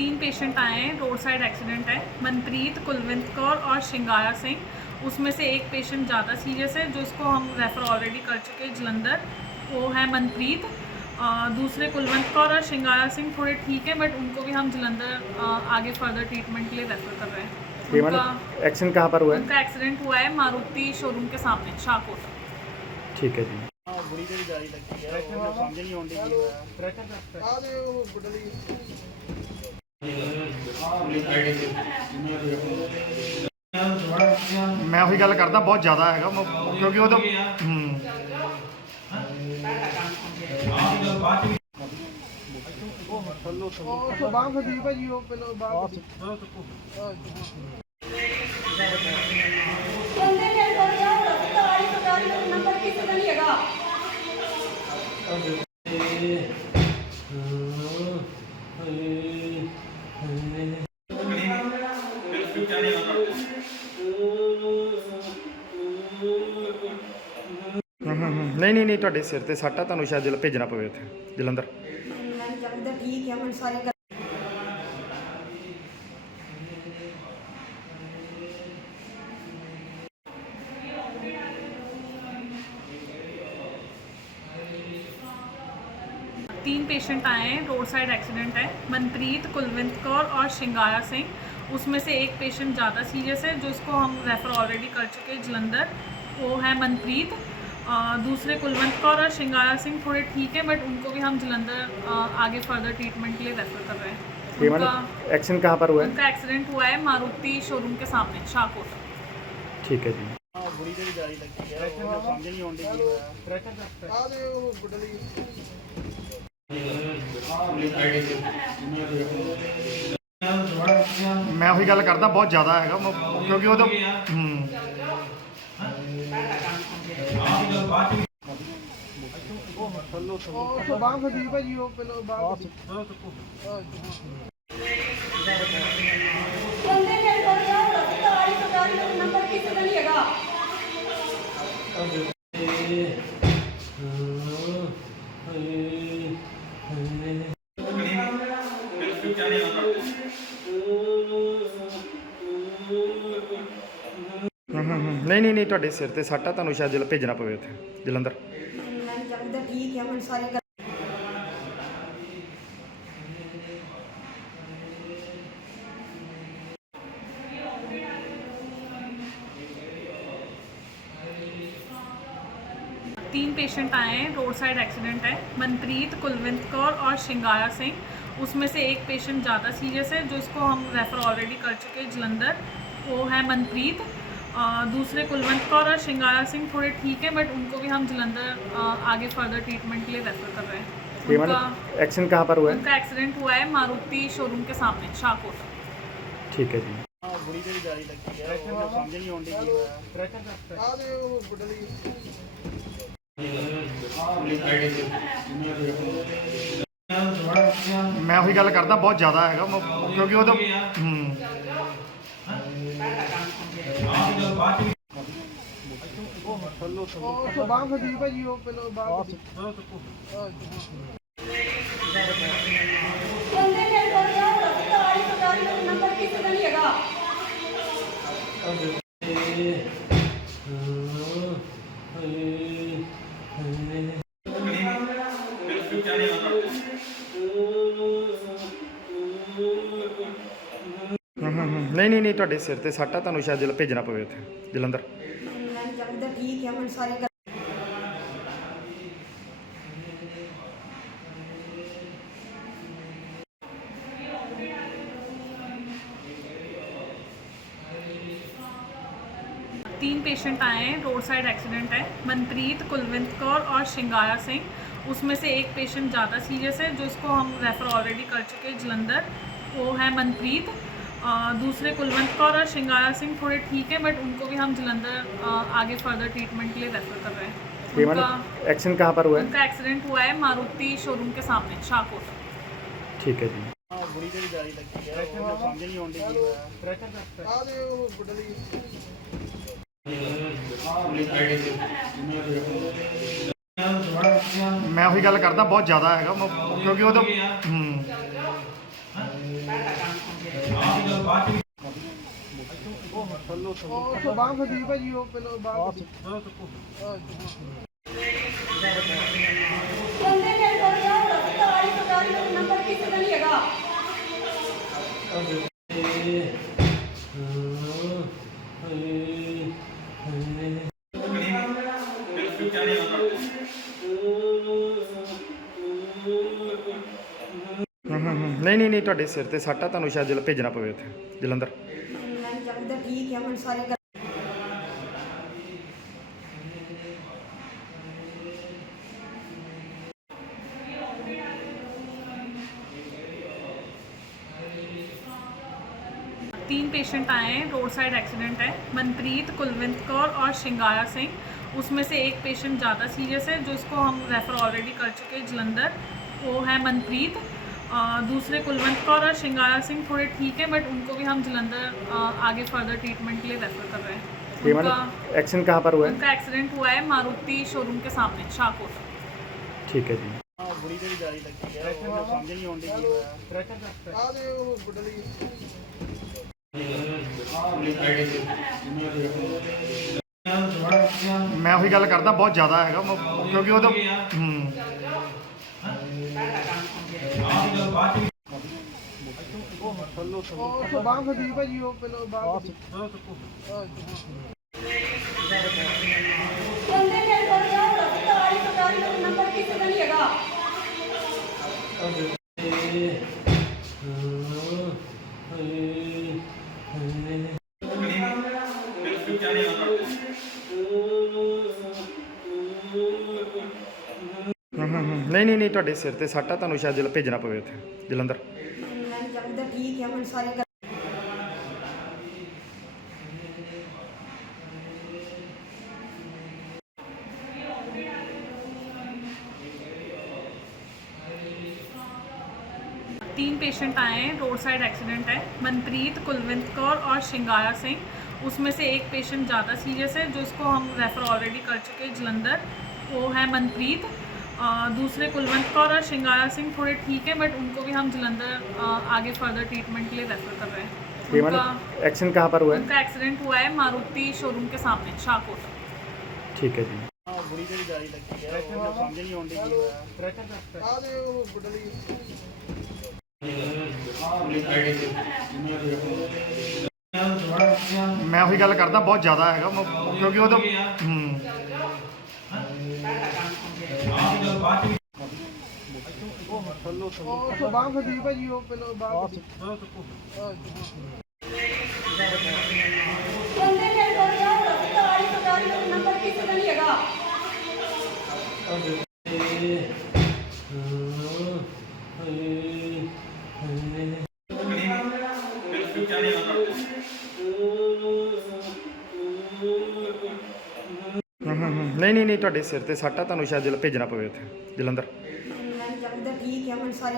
तीन पेशेंट आए हैं, रोड साइड एक्सीडेंट है। मनप्रीत, कुलविंत कौर और श्रृंगारा सिंह। उसमें से एक पेशेंट ज़्यादा सीरियस है जो इसको हम रेफ़र ऑलरेडी कर चुके हैं जलंधर। वो है मनप्रीत। दूसरे कुलविंत कौर और श्रृंगारा सिंह थोड़े ठीक है, बट उनको भी हम जलंधर आगे फर्दर ट्रीटमेंट के लिए रेफ़र कर रहे हैं। उनका एक्सीडेंट कहाँ पर हुआ है? उनका एक्सीडेंट हुआ है मारुति शोरूम के सामने, शाहकोट। ठीक है जी। ਬੁਰੀ ਜਿਹੜੀ ਜਾਰੀ ਲੱਗੀ ਹੈ ਉਹ ਸਮਝ ਨਹੀਂ ਆਉਂਦੀ ਕੀ ਹੋਇਆ ਟਰੈਕਟਰ ਦਾ ਆ ਦੇ ਉਹ ਗੁੱਡਲੀ ਮੈਂ ਉਹੀ ਗੱਲ ਕਰਦਾ, ਬਹੁਤ ਜ਼ਿਆਦਾ ਹੈਗਾ ਕਿਉਂਕਿ ਉਹ ਤਾਂ ਉਹ ਬਾਂਹ ਫਦੀ ਭਾਜੀ ਉਹ ਪਹਿਲਾਂ ਬਾਂਹ ਬੰਦੇ ਮੇਰੇ ਕੋਲ ਯਾਰ ਦਵਾਈ ਸਰਕਾਰੀ ਦਾ ਨੰਬਰ ਕਿਸੇ ਦਾ ਨਹੀਂ ਹੈਗਾ। ਨਹੀਂ ਤੁਹਾਡੇ ਸਿਰ ਤੇ ਸੱਟ ਆ, ਤੁਹਾਨੂੰ ਸ਼ਾਇਦ ਭੇਜਣਾ ਪਵੇ ਉੱਥੇ ਜਲੰਧਰ। ਮੈਂ ਜਲੰਧਰ ਠੀਕ ਹੈ, ਮੈਨੂੰ ਸਾਰੇ तीन पेशेंट आए हैं, रोड साइड एक्सीडेंट है। मनप्रीत, कुलविंत कौर और श्रृंगारा सिंह। उसमें से एक पेशेंट ज़्यादा सीरियस है जो इसको हम रेफ़र ऑलरेडी कर चुके हैं जलंधर। वो है मनप्रीत। दूसरे कुलविंत कौर और श्रृंगारा सिंह थोड़े ठीक है, बट उनको भी हम जलंधर आगे फर्दर ट्रीटमेंट के लिए रेफ़र कर रहे हैं। उनका एक्सीडेंट कहाँ पर हुआ है? उनका एक्सीडेंट हुआ है मारुति शोरूम के सामने, शाहकोट। ठीक है जी। ਬੁਰੀ ਜਿਹੜੀ ਜਾਰੀ ਲੱਗੀ ਹੈ ਉਹ ਸਮਝ ਨਹੀਂ ਆਉਂਦੀ ਕੀ ਹੋਇਆ ਟਰੈਕਟਰ ਦਾ ਆ ਦੇ ਉਹ ਗੁੱਡਲੀ ਮੈਂ ਉਹੀ ਗੱਲ ਕਰਦਾ, ਬਹੁਤ ਜ਼ਿਆਦਾ ਹੈਗਾ ਕਿਉਂਕਿ ਉਹ ਤਾਂ ਉਹ ਬਾਂਹ ਫਦੀ ਭਾਜੀ ਉਹ ਪਹਿਲਾਂ ਬਾਂਹ ਬੰਦੇ ਮੇਰੇ ਕੋਲ ਯਾਰ ਦਵਾਈ ਸਰਕਾਰੀ ਦਾ ਨੰਬਰ ਕਿਸੇ ਦਾ ਨਹੀਂ ਹੈਗਾ। ਨਹੀਂ ਤੁਹਾਡੇ ਸਿਰ ਤੇ ਸੱਟ ਆ, ਤੁਹਾਨੂੰ ਸ਼ਾਇਦ ਭੇਜਣਾ ਪਵੇ ਉੱਥੇ ਜਲੰਧਰ। ਮੈਂ ਜਲੰਧਰ ਠੀਕ ਹੈ, ਮੈਨੂੰ ਸਾਰੇ तीन पेशेंट आए हैं, रोड साइड एक्सीडेंट है। मनप्रीत, कुलविंत कौर और श्रृंगारा सिंह। उसमें से एक पेशेंट ज़्यादा सीरियस है जो इसको हम रेफ़र ऑलरेडी कर चुके हैं जलंधर। वो है मनप्रीत। दूसरे कुलविंत कौर और श्रृंगारा सिंह थोड़े ठीक है, बट उनको भी हम जलंधर आगे फर्दर ट्रीटमेंट के लिए रेफ़र कर रहे हैं। उनका एक्सीडेंट कहाँ पर हुआ है? उनका एक्सीडेंट हुआ है मारुति शोरूम के सामने, शाहकोट। ठीक है जी। ਬੁਰੀ ਜਿਹੜੀ ਜਾਰੀ ਲੱਗੀ ਹੈ ਉਹ ਸਮਝ ਨਹੀਂ ਆਉਂਦੀ ਕੀ ਹੋਇਆ ਟਰੈਕਟਰ ਦਾ ਆ ਦੇ ਉਹ ਗੁੱਡਲੀ ਮੈਂ ਉਹੀ ਗੱਲ ਕਰਦਾ, ਬਹੁਤ ਜ਼ਿਆਦਾ ਹੈਗਾ ਕਿਉਂਕਿ ਉਹ ਤਾਂ ਉਹ ਬਾਂਹ ਫਦੀ ਭਾਜੀ ਉਹ ਪਹਿਲਾਂ ਬਾਂਹ ਬੰਦੇ ਮੇਰੇ ਕੋਲ ਯਾਰ ਦਵਾਈ ਸਰਕਾਰੀ ਦਾ ਨੰਬਰ ਕਿਸੇ ਦਾ ਨਹੀਂ ਹੈਗਾ। ਨਹੀਂ ਤੁਹਾਡੇ ਸਿਰ ਤੇ ਸੱਟ ਆ, ਤੁਹਾਨੂੰ ਸ਼ਾਇਦ ਭੇਜਣਾ ਪਵੇ ਉੱਥੇ ਜਲੰਧਰ। ਮੈਂ ਜਲੰਧਰ ਠੀਕ ਹੈ, ਮੈਨੂੰ ਸਾਰੇ तीन पेशेंट आए हैं, रोड साइड एक्सीडेंट है। मनप्रीत, कुलविंत कौर और श्रृंगारा सिंह। उसमें से एक पेशेंट ज़्यादा सीरियस है जो इसको हम रेफ़र ऑलरेडी कर चुके हैं जलंधर। वो है मनप्रीत। दूसरे कुलविंत कौर और श्रृंगारा सिंह थोड़े ठीक है, बट उनको भी हम जलंधर आगे फर्दर ट्रीटमेंट के लिए रेफ़र कर रहे हैं। उनका एक्सीडेंट कहाँ पर हुआ है? उनका एक्सीडेंट हुआ है मारुति शोरूम के सामने, शाहकोट। ठीक है जी। ਬੁਰੀ ਜਿਹੜੀ ਜਾਰੀ ਲੱਗੀ ਹੈ ਉਹ ਸਮਝ ਨਹੀਂ ਆਉਂਦੀ ਕੀ ਹੋਇਆ ਟਰੈਕਟਰ ਦਾ ਆ ਦੇ ਉਹ ਗੁੱਡਲੀ ਮੈਂ ਉਹੀ ਗੱਲ ਕਰਦਾ, ਬਹੁਤ ਜ਼ਿਆਦਾ ਹੈਗਾ ਕਿਉਂਕਿ ਉਹ ਤਾਂ ਉੱਥੋਂ ਬਾਹਰ ਫਦੀ ਭਾਜੀ ਉਹ ਪਹਿਲਾਂ ਬਾਹਰ ਬੰਦੇ ਨੇ ਬੋਲਿਆ ਸਰਕਾਰੀ ਨੰਬਰ ਕਿਸੇ ਦਾ ਨਹੀਂ ਹੈਗਾ ਨਹੀਂ ਤੁਹਾਡੇ ਸਿਰ ਤੇ ਸੱਟ ਆ, ਤੁਹਾਨੂੰ ਸ਼ਾਇਦ ਭੇਜਣਾ ਪਵੇ ਉੱਥੇ ਜਲੰਧਰ। ਮੈਂ ਜਲਦਾ ਠੀਕ ਹੈ ਹੁਣ ਸਾਰੇ तीन पेशेंट आए हैं, रोड साइड एक्सीडेंट है। मनप्रीत, कुलविंत कौर और शिंगारा सिंह। उसमें से एक पेशेंट ज़्यादा सीरियस है जो उसको हम रेफ़र ऑलरेडी कर चुके हैं जलंधर, वो है मनप्रीत। दूसरे कुलवंत कौर और शिंगारा सिंह थोड़े ठीक है, बट उनको भी हम जलंधर आगे फर्दर ट्रीटमेंट के लिए रेफ़र कर रहे हैं। एक्सीडेंट कहाँ पर हुआ है? उनका एक्सीडेंट हुआ है मारुति शोरूम के सामने शाहकोट। ठीक है जी। ਬੁਰੀ ਜਿਹੜੀ ਜਾਰੀ ਲੱਗੀ ਹੈ ਮੈਨੂੰ ਸਮਝ ਨਹੀਂ ਆਉਂਦੀ ਕੀ ਹੋਇਆ ਟਰੈਕਟਰ ਦਾ ਆ ਦੇ ਉਹ ਗੁੱਡਲੀ ਮੈਂ ਉਹੀ ਗੱਲ ਕਰਦਾ, ਬਹੁਤ ਜ਼ਿਆਦਾ ਹੈਗਾ ਕਿਉਂਕਿ ਉਹ ਤਾਂ ਉੱਥੋਂ ਬਾਹਰ ਫਦੀ ਭਾਜੀ ਉਹ ਪਹਿਲਾਂ ਬਾਹਰ ਬੰਦੇ ਨੇ ਬੋਲਿਆ ਸਰਕਾਰੀ ਨੰਬਰ ਕਿਸੇ ਦਾ ਨਹੀਂ ਹੈਗਾ ਨਹੀਂ ਤੁਹਾਡੇ ਸਿਰ ਤੇ ਸੱਟ ਆ, ਤੁਹਾਨੂੰ ਸ਼ਾਇਦ ਭੇਜਣਾ ਪਵੇ ਉੱਥੇ ਜਲੰਧਰ। ਮੈਂ ਜਲਦਾ ਠੀਕ ਹੈ ਹੁਣ ਸਾਰੇ तीन पेशेंट आए हैं, रोड साइड एक्सीडेंट है। मनप्रीत, कुलविंत कौर और शिंगारा सिंह। उसमें से एक पेशेंट ज़्यादा सीरियस है जो उसको हम रेफ़र ऑलरेडी कर चुके हैं जलंधर, वो है मनप्रीत। दूसरे कुलवंत कौर और शिंगारा सिंह थोड़े ठीक है, बट उनको भी हम जलंधर आगे फर्दर ट्रीटमेंट के लिए रेफ़र कर रहे हैं। एक्सीडेंट कहाँ पर हुआ है? उनका एक्सीडेंट हुआ है मारुति शोरूम के सामने शाहकोट। ठीक है जी। ਬੁਰੀ ਜਿਹੜੀ ਜਾਰੀ ਲੱਗੀ ਹੈ ਮੈਨੂੰ ਸਮਝ ਨਹੀਂ ਆਉਂਦੀ ਕੀ ਹੋਇਆ ਟਰੈਕਟਰ ਦਾ ਆ ਦੇ ਉਹ ਗੁੱਡਲੀ ਮੈਂ ਉਹੀ ਗੱਲ ਕਰਦਾ, ਬਹੁਤ ਜ਼ਿਆਦਾ ਹੈਗਾ ਕਿਉਂਕਿ ਉਹ ਤਾਂ ਉੱਥੋਂ ਬਾਹਰ ਫਦੀ ਭਾਜੀ ਉਹ ਪਹਿਲਾਂ ਬਾਹਰ ਬੰਦੇ ਨੇ ਬੋਲਿਆ ਸਰਕਾਰੀ ਨੰਬਰ ਕਿਸੇ ਦਾ ਨਹੀਂ ਹੈਗਾ ਨਹੀਂ ਤੁਹਾਡੇ ਸਿਰ ਤੇ ਸੱਟ ਆ, ਤੁਹਾਨੂੰ ਸ਼ਾਇਦ ਭੇਜਣਾ ਪਵੇ ਉੱਥੇ ਜਲੰਧਰ। ਮੈਂ ਜਲਦਾ ਠੀਕ ਹੈ ਹੁਣ ਸਾਰੇ